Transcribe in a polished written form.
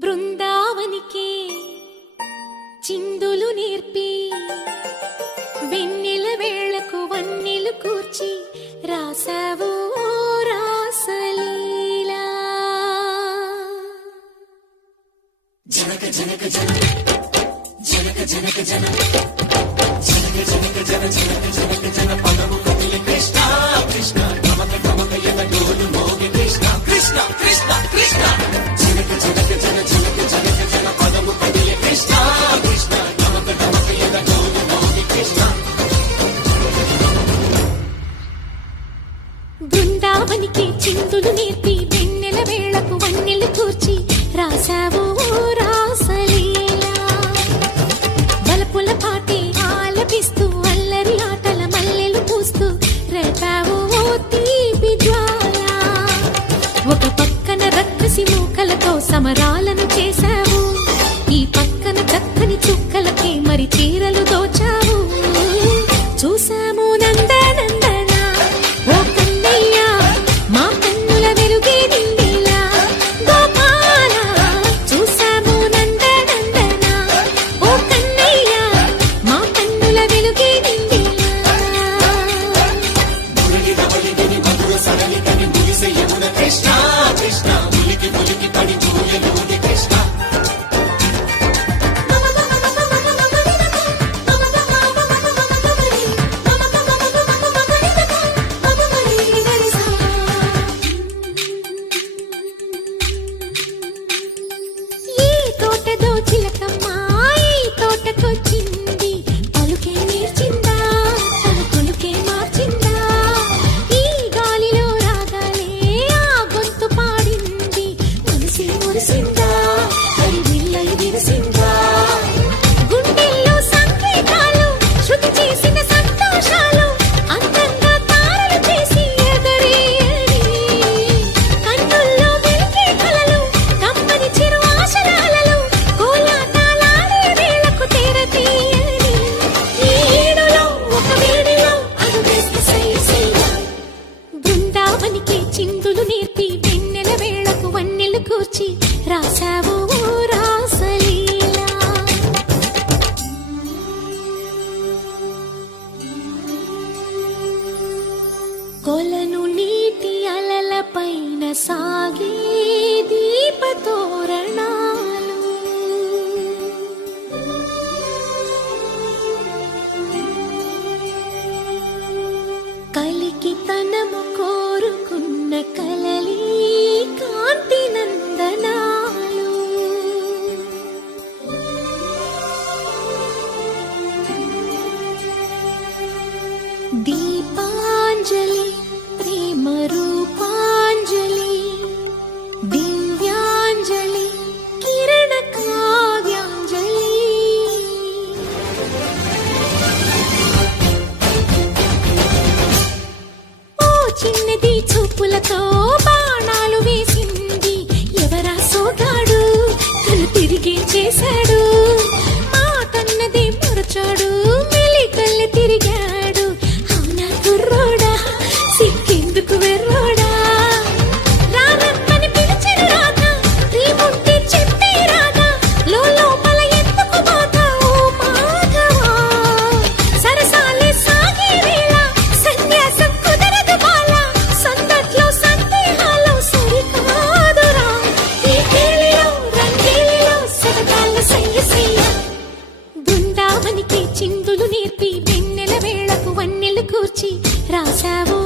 బృందావనికి చిందులు నేర్పి వెన్నెల వేళకు వన్నెలు కూర్చి రాసావు రాసలీలా. జనక జనక జన జనక జనక జన జనక జనక జన జనక జనక జన పదము కదిలి కృష్ణ కృష్ణ గమక గమక ఎన డోలు మోగి కృష్ణ కృష్ణ కృష్ణ కృష్ణ జనక జనక జన జనక జనక జన పదము కదిలి కృష్ణ కృష్ణ గమక గమక ఎన డోలు మోగి కృష్ణ. బృందావనికి చిందులు నేర్పి వెన్నెల వేళకు వన్నెలు కూర్చి రాసావు రాసలీలా. బలపుల పాటి ఆలపిస్తూ అల్లరి ఆటల మల్లెలు పూస్తూ రేపావు తీపి జ్వాల. ఒక పక్కన రక్కసి మూకలతో సమరాలను చేశావు, ఈ పక్కన చక్కని చుక్కలకి మరి చీరలు దోచావు. చూసాము నందనందన ఓ కన్నయ్య మా కన్నుల వెలుగే నిండిలా. గోపాల చూసాము నందనందన ఓ కన్నయ్య మా కన్నుల వెలుగే నిండిలా. కృష్ణ కృష్ణ ములికి ములికి పడి చూయలోని కృష్ణ. చిందులు నేర్పి వెన్నెల వేళకు వన్నెలు కూర్చి రాసావు రాసలీలా. కొలను నీటి అలల పైన సాగే దీపతోరణాలు, కలికి తనము కోరుకున్న కలలి కాంతి నందనాలు. దీపాంజలి ప్రేమ రూపాంజలి దివ్యాంజలి కిరణ కావ్యాంజలి. చిన్నది చూపులతో బాణాలు వేసింది ఎవరా సోగాడు, తను తిరిగి చేశాడు. మాటన్నది మరచాడు, మెలికల్లి తిరిగాడు. అవునా కుర్రోడా సిక్కేందుకు వెర్రోడా. రానమ్మని పిలిచిన రాగా రీముంటే చెప్పే రాగా లోపల ఎందుకు బాధ ఓ మాధవా. సరసాలే సాగే వేళ సన్యాసం కుదరదు బాల. సందట్లో సందేహాలు సరికాదురా. ఈ కేళిలో రంగేలిలో సరదాల సయ్య సయ్య. బృందావనికి చిందులు నేర్పి వెన్నెల వేళకు వన్నెలు కూర్చి రాసావు